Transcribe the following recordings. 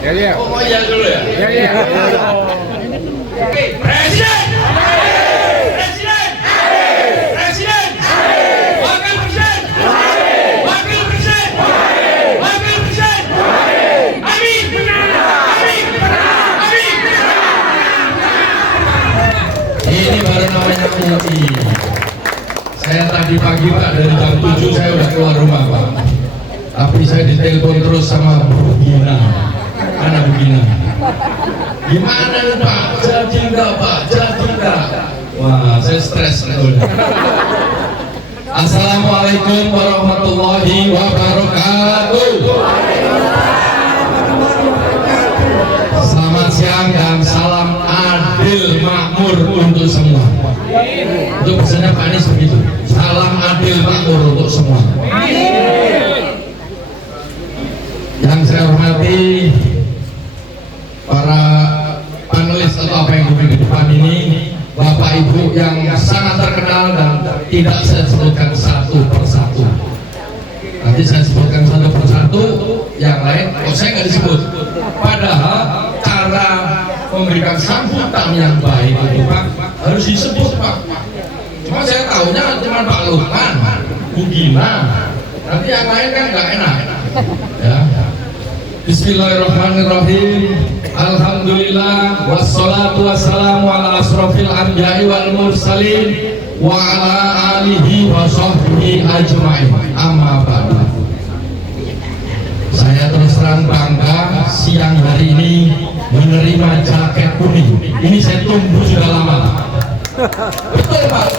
Ya. Oh iya dulu ya. Ya. Oke, Presiden. Presiden. Presiden. Wakil Presiden. Wakil Presiden. Wakil Presiden. Amin. Amin. Amin. Ini baru namanya kunci. Saya tadi pagi Pak dari jam 7 saya udah keluar rumah Pak. Tapi saya ditelepon terus sama Bu Gina, anak Bu Gina. Gimana nih Pak? Jadi enggak Pak? Jadi enggak? Wah, saya stres betul. Assalamualaikum warahmatullahi wabarakatuh. Selamat siang dan salam adil makmur untuk semua. Untuk pesannya Pak Anies begitu. Salam adil makmur untuk semua. Yang saya hormati para panelis atau apa yang duduk di depan ini, Bapak Ibu yang sangat terkenal dan tidak saya sebutkan satu persatu. Nanti saya sebutkan satu persatu, yang lain saya nggak disebut. Padahal cara memberikan sambutan yang baik itu Pak harus disebut Pak. Cuma saya tahunya cuma Pak Lukman, Bu Gina, nanti yang lain kan nggak enak. Ya. Bismillahirrahmanirrahim. Alhamdulillah wassalatu wassalamu ala asrofil anbiya'i wal mursalin wa ala alihi wa sahbihi ajma'in. Amma ba'du. Saya terus terang bangga siang hari ini menerima jaket kuning. Ini saya tunggu sudah lama. Betul Pak.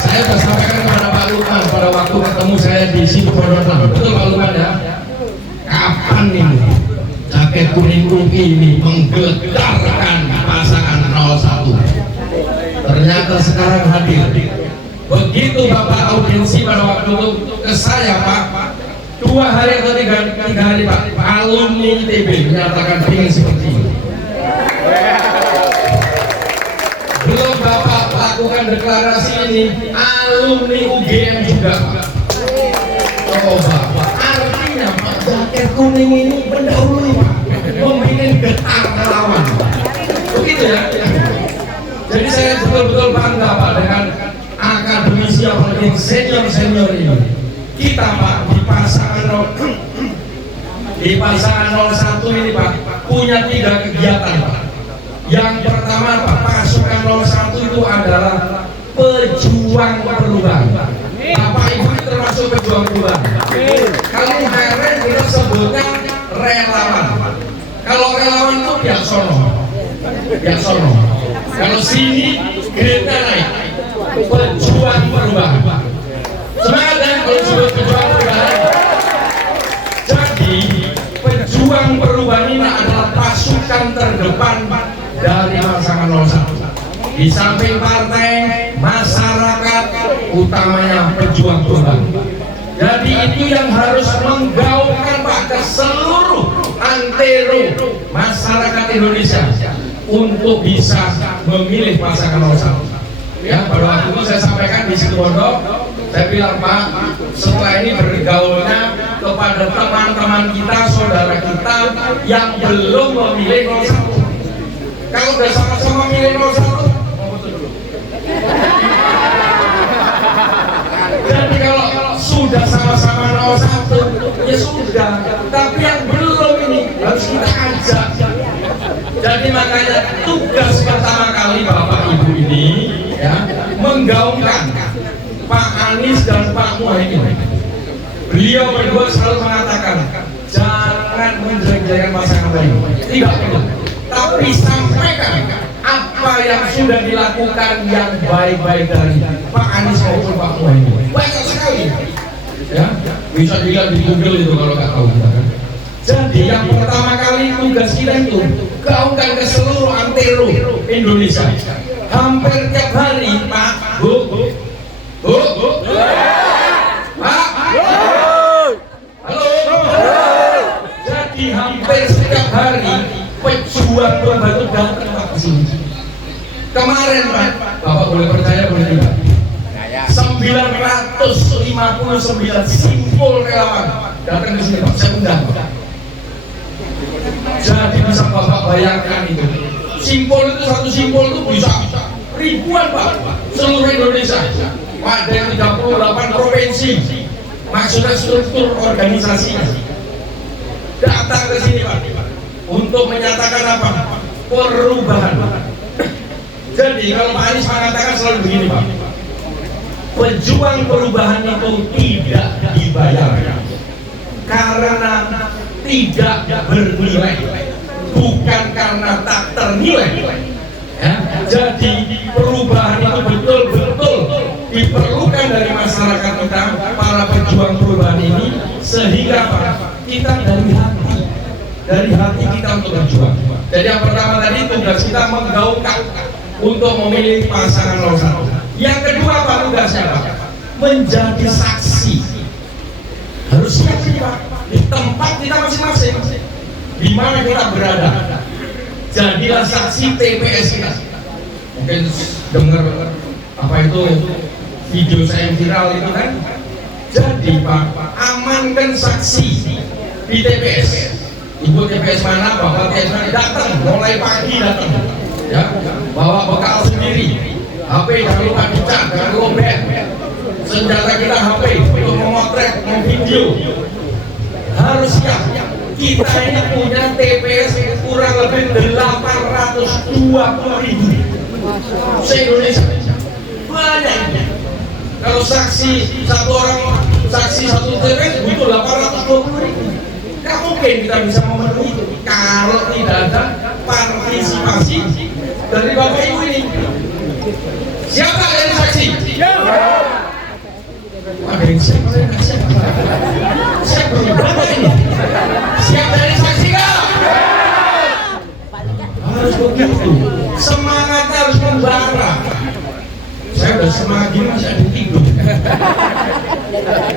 Saya sudah sampaikan kepada Pak Lukman pada waktu ketemu saya di Situ Bodonan. Betul Pak Lukman ya? Kapan ini jaket kuning UI ini menggelegarkan pasangan 01? Ternyata sekarang hadir. Begitu Bapak audiensi pada waktu itu ke saya Pak, 2 hari atau 3 hari Pak, alumni ITB menyatakan ingin seperti ini. Belum Bapak lakukan deklarasi ini, alumni UGM juga Pak. Oh Bapak, artinya Pak, jaket kuning ini mendahului Pak, membuat getar relawan. Begitu ya. Jadi saya betul-betul bangga Pak dengan akademisi apalagi senior ini. Kita Pak di pasangan 01 ini Pak punya 3 kegiatan Pak. Yang pertama Pak, pasukan 01 itu adalah pejuang perubahan. Bapak Ibu ini termasuk pejuang perubahan. Kalau kemarin kita sebutnya relawan. Kalau relawan itu Biaksono. Kalau sini grade-nya naik. Pejuang perubahan. Semangat ya kalau disebut pejuang perubahan. Jadi pejuang perubahan ini adalah pasukan terdepan dari pasangan 01. Di samping partai, masyarakat, utamanya pejuang perubahan. Jadi itu yang harus menggaungkan Pak ke seluruh antero masyarakat Indonesia untuk bisa memilih pasangan 01. Ya, pada waktu itu saya sampaikan di Situ Bondo, saya bilang Pak, setelah ini bergaulnya kepada teman-teman kita, saudara kita yang belum memilih 01. Kalau udah sama-sama milih 01, jadi kalau sudah sama-sama 01 ya sudah, tapi yang belum ini harus kita ajak. Jadi makanya tugas pertama kali Bapak Ibu ini ya menggaungkan Pak Anies dan Pak Muhaimin. Beliau berdua selalu mengatakan jangan menjelek-jelekan pasangan lain, tidak perlu, tapi sampaikan apa yang sudah dilakukan yang baik-baik dari Pak Anies maupun Pak Muhaimin. Banyak sekali ya, bisa dilihat di Google itu kalau nggak tahu. Jadi yang pertama kali tugas kita itu gaungkan ke seluruh antero Indonesia. Hampir tiap hari Pak, Bu, Pak, halo. Jadi hampir setiap hari pejuang perubahan itu datang Pak ke sini. Kemarin Pak, Bapak boleh percaya boleh tidak? 959 simpul relawan datang ke sini Pak, saya undang Pak. Jadi bisa Bapak bayangkan itu. Simpul itu, satu simpul itu bisa ribuan Pak, seluruh Indonesia. Ada yang 38 provinsi. Maksudnya struktur organisasinya. Datang ke sini Pak, untuk menyatakan apa? Perubahan. Jadi kalau Pak Anies mengatakan selalu begini Pak, pejuang perubahan itu tidak dibayar karena tidak bernilai, bukan karena tak ternilai. Ya, jadi perubahan itu betul-betul diperlukan dari masyarakat kita, para pejuang perubahan ini, sehingga Pak, kita dari hati kita untuk berjuang. Jadi yang pertama tadi tugas kita menggaungkan untuk memilih pasangan nomor 1. Yang kedua Pak, tugasnya Pak, menjadi saksi. Harus siap nih Pak, di tempat kita masing-masing, di mana kita berada. Jadilah saksi TPS kita. Mungkin dengar apa itu video saya yang viral itu kan. Jadi Pak, amankan saksi di TPS. Ibu TPS mana, Bapak TPS mana, datang, mulai pagi datang, ya, bawa bekal sendiri, HP jangan lupa dicat, jangan lobet, senjata kita HP untuk memotret, memvideo, harus siap. Kita ini punya TPS kurang lebih 820.000 se-Indonesia, banyak. Kalau saksi satu orang, saksi satu TPS butuh 820.000. Gak mungkin kita bisa memenuhi itu kalau tidak ada partisipasi dari Bapak Ibu ini. Siapa yang saksi? Ada yang siap, ada yang siap. Siap berapa ini? Siap dari saksi gak? Harus begitu. Semangatnya harus membara. Saya udah semangat gini masih ada tidur.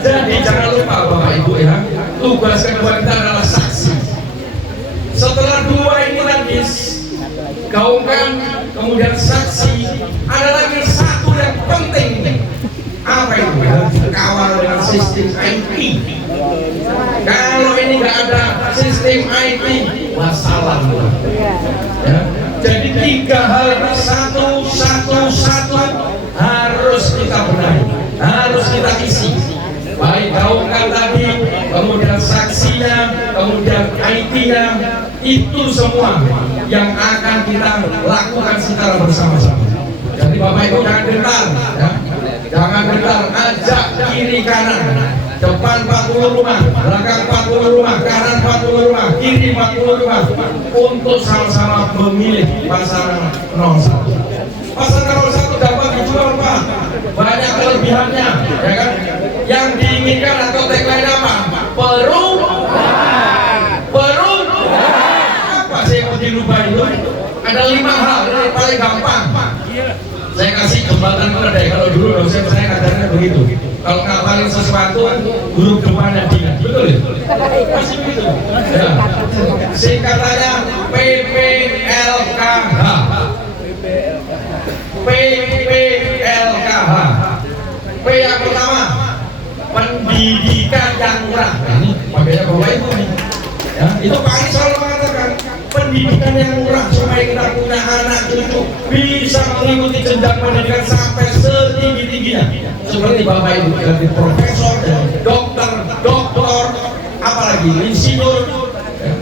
Jadi jangan lupa Bapak Ibu ya, tugas kedua kita adalah saksi. Setelah dua ini tadi gaungkan, kemudian saksi, ada lagi satu yang penting. Apa itu? Kawal dengan sistem IT. Kalau ini nggak ada sistem IT, wassalam. Ya. Jadi tiga hal ini satu harus kita benahi, harus kita isi. Baik gaungkan tadi, kemudian saksinya, kemudian IT-nya, itu semua yang akan kita lakukan secara bersama-sama. Jadi Bapak Ibu jangan gentar, ya. Jangan gentar, ajak kiri kanan, depan 40 rumah, belakang 40 rumah, kanan 40 rumah, kiri 40 rumah, untuk sama-sama memilih pasangan nomor 1. Pasangan nomor 1 dapat dijual Pak, banyak kelebihannya, ya kan? Yang diinginkan atau tagline apa? Perubahan. Apa sih yang mau dirubah itu? Ada 5 hal, ini paling gampang. Saya kasih jembatan keledai. Kalau dulu dosen saya ngajarnya begitu. Kalau ngapalin sesuatu, huruf depannya diingat. Betul ya? Masih begitu. Ya. Singkatannya PPLKH. PPLKH. P yang pertama, pendidikan yang murah. Nah, ini makanya Bapak Ibu nih. Ya, itu Pak Anies selalu mengatakan pendidikan yang murah supaya kita punya anak cucu bisa mengikuti jenjang pendidikan sampai setinggi-tingginya. Seperti Bapak Ibu jadi profesor, dokter, apalagi insinyur. Ya.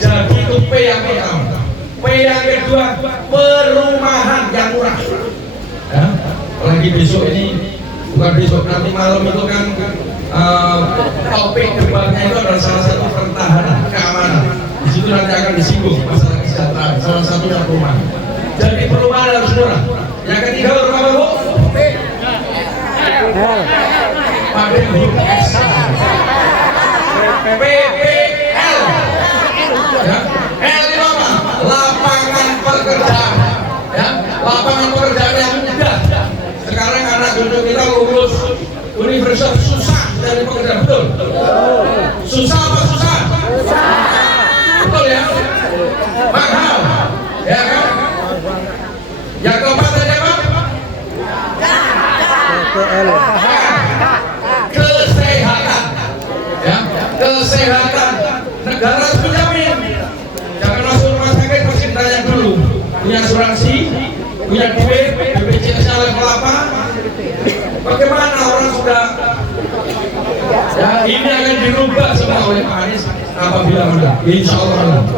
Jadi itu P yang pertama. P yang kedua, perumahan yang murah. Ya. Apalagi besok ini, bukan besok, nanti malam itu kan topik debatnya itu adalah salah satu pertahanan, keamanan. Di situ nanti akan disinggung masalah kesejahteraan, salah satunya perumahan. Jadi perumahan harus murah. Yang ketiga apa Bu? Pada huruf S. PPL. Ya. L itu apa? Lapangan pekerjaan. Ya. Lapangan pekerjaan yang mudah. Sekarang anak cucu kita lulus universitas susah dari pekerjaan, betul? Susah apa susah? Betul ya? Mahal, ya kan? Yang keempat tadi apa? Kesehatan, ya, kesehatan. Negara harus menjamin. punya duit, BPJS level apa? Bagaimana orang sudah ya ini akan dirubah semua oleh Pak Anies apabila menang. Insya Allah menang.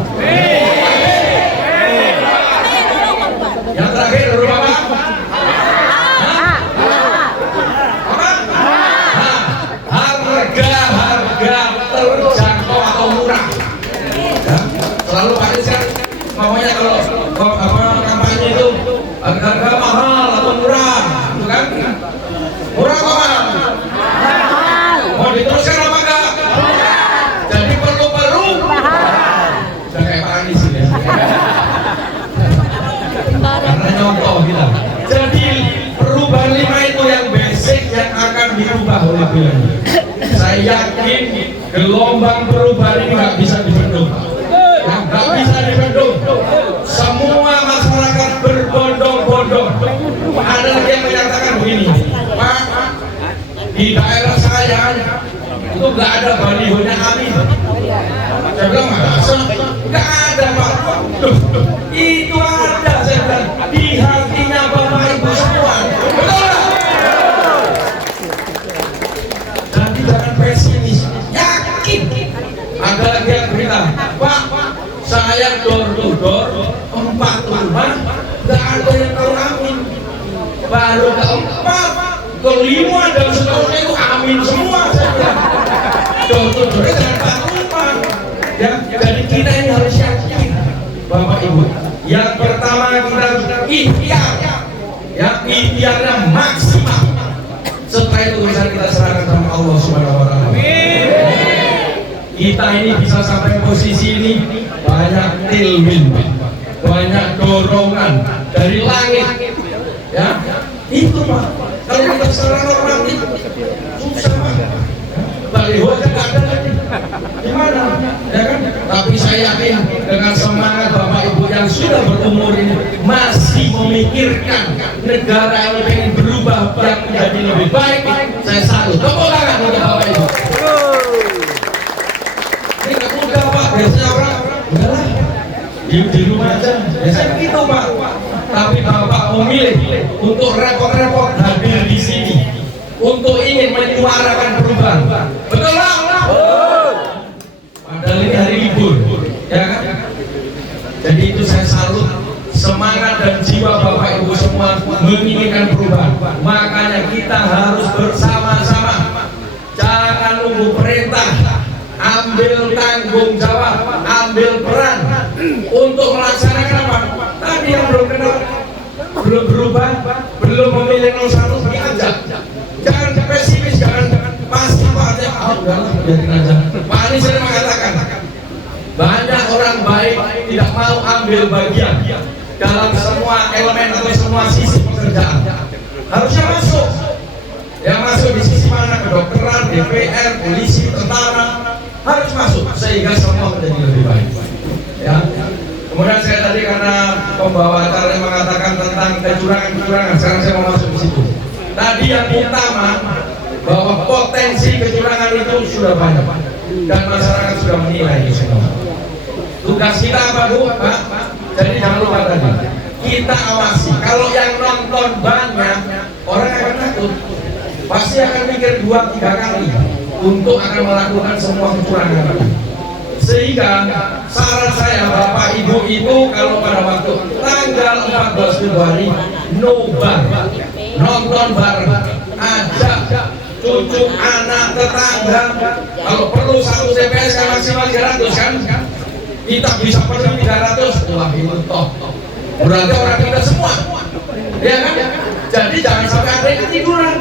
Yang terakhir berubah apa? Harga terjangkau atau murah. Ya, selalu Pak Anies kan maunya kalau kampanye itu harga mahal atau murah, gitu kan? Murah apa mahal? Mau diteruskan apa enggak? Jadi perlu udah kayak Pak Anies ini ya. Karena nyontoh kita. Jadi perubahan 5 itu yang basic yang akan dirubah oleh beliau. Saya yakin gelombang perubahan ini nggak bisa dibendung. Nggak bisa dibendung. Semua masyarakat berbondong-bondong. Ada lagi yang menyatakan begini, Pak, di daerah saya itu nggak ada balihonya Amin. Saya bilang masa? Nggak ada Pak. Itu ada, saya bilang di hatinya Bapak Ibu semua. Betul nggak? Jadi jangan pesimis, yakin. Ada lagi yang bilang, Pak, saya door to door 4 rumah, nggak ada yang tahu Amin. Baru keempat, kelima dan seterusnya itu Amin semua, saya bilang. Door to door jangan 4 rumah. Ya, jadi kita ini harus yakin, Bapak Ibu. Yang pertama kita harus ikhtiar, ya ikhtiarnya maksimal. Setelah itu bisa kita serahkan sama Allah Subhanahu Wa Taala. Kita ini bisa sampai posisi ini banyak tilwin, banyak dorongan dari langit, ya itu Pak. Kalau kita secara normatif susah Pak. Baliho aja nggak ada lagi, gimana? Ya kan? Tapi saya yakin dengan semangat Bapak Ibu yang sudah berumur ini masih memikirkan negara ini pengen berubah yang menjadi lebih baik. Saya salut. Tepuk tangan untuk Bapak Ibu. Ini nggak mudah Pak. Biasanya orang udahlah di rumah aja. Biasanya begitu Pak. Tapi Bapak memilih untuk repot-repot hadir di sini untuk ingin menyuarakan perubahan. Betul nggak? Padahal ini hari libur, ya kan? Jadi itu saya salut semangat dan jiwa Bapak Ibu semua menginginkan perubahan. Makanya kita harus bersama-sama. Jangan nunggu perintah. Ambil tanggung jawab, ambil peran untuk melaksanakan apa? Tadi yang belum kenal, belum berubah, belum memilih 01 diajak. Jangan pesimis, jangan pasti Pak aja. Udahlah, biarin aja. Pak Anies sering mengatakan banyak orang baik tidak mau ambil bagian dalam semua elemen atau semua sisi pekerjaan. Harusnya masuk. Yang masuk di sisi mana? Kedokteran, DPR, polisi, tentara harus masuk sehingga semua menjadi lebih baik. Ya. Kemudian saya tadi karena pembawa acara mengatakan tentang kecurangan-kecurangan, sekarang saya mau masuk di situ. Tadi yang utama bahwa potensi kecurangan itu sudah banyak dan masyarakat sudah menilai itu semua. Tugas kita apa Bu? Pak? Jadi jangan lupa tadi kita awasi. Kalau yang nonton banyak, orang akan takut, pasti akan mikir 2-3 kali untuk akan melakukan semua kecurangan. Sehingga saran saya Bapak Ibu itu kalau pada waktu tanggal 14 Februari nobar, nonton bareng, ajak cucu, anak, tetangga. Kalau perlu satu TPS kan maksimal 300 kan? Kita bisa penuhi 300, wah itu top. Berarti orang kita semua, ya kan? Jadi jangan sampai ada yang ketiduran.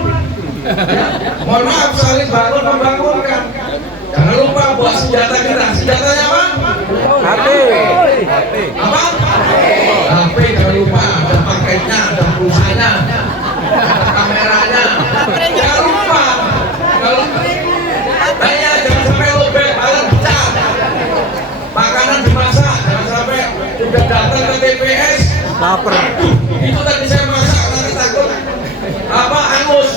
Ya. Mohon maaf, saling bangun membangunkan. Jangan lupa buat senjata kita. Senjatanya apa? HP. Apa? HP jangan lupa. Ada paketnya, ada pulsanya, ada kameranya. Jangan lupa. Kalau jangan sampai lobek, malah pecah. Makanan dimasak, jangan sampai udah datang ke TPS. Laper. Itu tadi saya masak, nanti takut apa angus.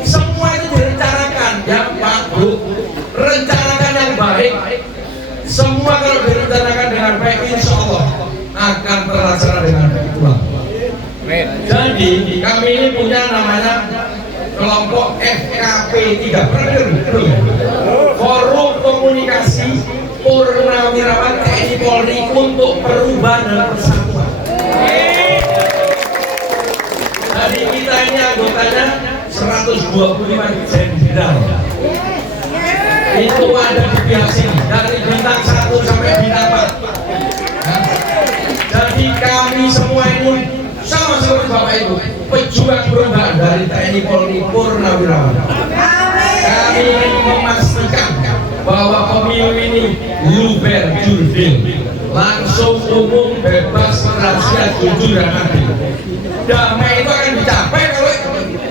Semua itu direncanakan ya Pak Bu, rencanakan yang baik. Semua kalau direncanakan dengan baik, insya Allah akan terlaksana dengan baik. Jadi kami ini punya namanya kelompok FKP 3, Forum Komunikasi Purnawirawan TNI Polri untuk Perubahan dan Persatuan. Jadi kita ini anggotanya 125 jenderal. Itu ada di pihak sini dari bintang 1 sampai bintang 4. Nah, jadi kami semua ini sama seperti Bapak Ibu, pejuang perubahan dari TNI Polri Purnawirawan. Kami ingin memastikan bahwa pemilu ini luber jurdil, langsung, umum, bebas, rahasia, jujur dan adil. Damai itu akan dicapai kalau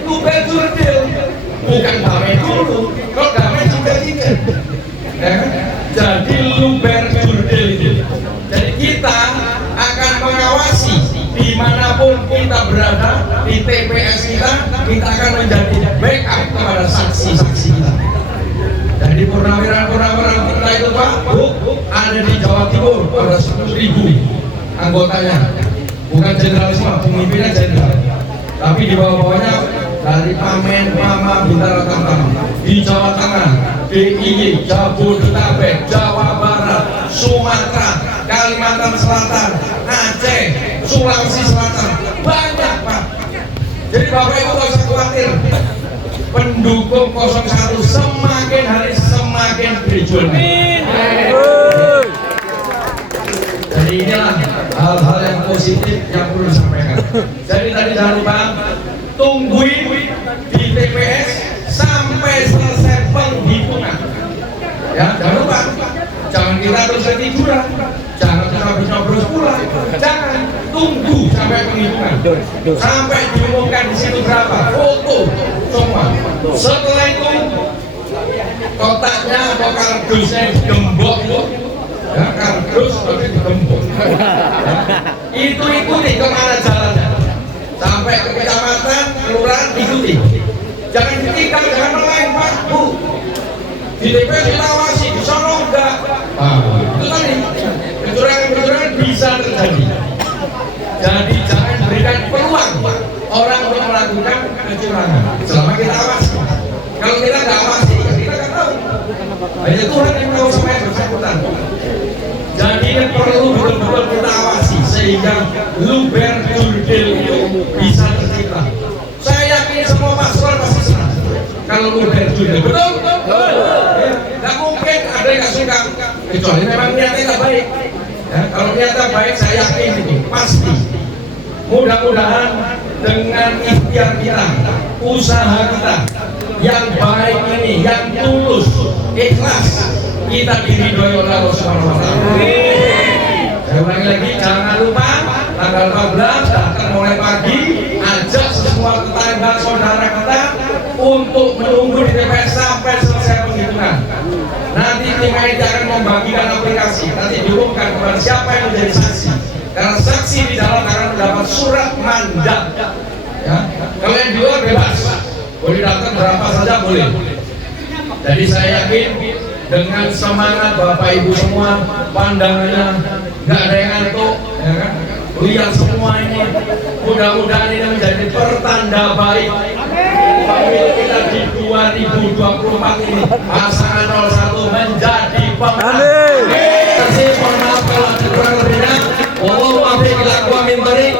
luber jurdil, bukan damai dulu. Kalau damai juga, ya kan? Jadi luber jurdil itu. Jadi kita akan mengawasi dimanapun kita berada di TPS kita akan menjadi backup kepada saksi-saksi kita. Jadi purnawirawan kita itu Pak, Bu, ada di Jawa Timur ada 10.000 anggotanya, bukan jenderal semua, pemimpinnya jenderal, tapi di bawah-bawahnya dari Pamen, Mama, Bintara, Tamtama. Di Jawa Tengah, DIY, Jabodetabek, Jawa Barat, Sumatera, Kalimantan Selatan, Aceh, Sulawesi Selatan, banyak Pak. Jadi Bapak Ibu tidak usah khawatir, pendukung 01 semakin hari semakin berjuang. Jadi inilah hal-hal yang positif yang perlu disampaikan. Jadi tadi jangan lupa tungguin di TPS sampai selesai penghitungan. Ya, jangan lupa, jangan kita terus ketiduran, jangan kita habis pulang, jangan tunggu sampai penghitungan, sampai diumumkan di situ berapa, foto semua. Setelah itu kotaknya atau kardusnya digembok, ya kardus tapi digembok. Ya, itu ikuti kemana jalannya, sampai ke kecamatan, kelurahan ikuti. Jangan ditinggal, jangan meleng Pak, Bu. Di TPS kita awasi, di sana enggak. Itu tadi kecurangan-kecurangan bisa terjadi. Jadi jangan berikan peluang orang untuk melakukan kecurangan selama kita awasi. Kalau kita nggak awasi, kita nggak tahu. Hanya Tuhan yang tahu sama yang bersangkutan. Jadi ini perlu betul-betul kita awasi sehingga luber jurdil itu bisa tercipta. Saya yakin semua paslon pasti senang kalau luber jurdil, betul? Ya, nggak mungkin ada yang nggak suka kecuali memang niatnya nggak baik. Ya, kalau niatnya baik saya yakin itu pasti. Mudah-mudahan dengan ikhtiar kita, usaha kita yang baik ini, yang tulus, ikhlas, kita diridhoi oleh Allah Subhanahu wa Ta'ala. Saya ulangi lagi, jangan lupa tanggal 14 datang mulai pagi, ajak semua tetangga saudara kita untuk menunggu di TPS sampai selesai penghitungan. Nanti tim IT akan membagikan aplikasi, nanti diumumkan kepada siapa yang menjadi saksi. Karena saksi di dalam akan mendapat surat mandat. Ya, kalau yang di luar bebas, boleh datang berapa saja boleh. Jadi saya yakin dengan semangat Bapak Ibu semua, pandangannya nggak ada yang ngantuk, ya kan? Lihat semua ini, mudah-mudahan ini menjadi pertanda baik pemilu kita di 2024 ini. Pasangan 01 menjadi pemenang. Terima kasih, kalau ada kurang lebihnya.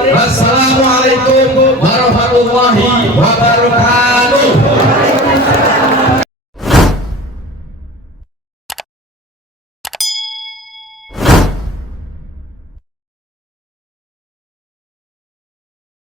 Wassalamualaikum warahmatullahi wabarakatuh.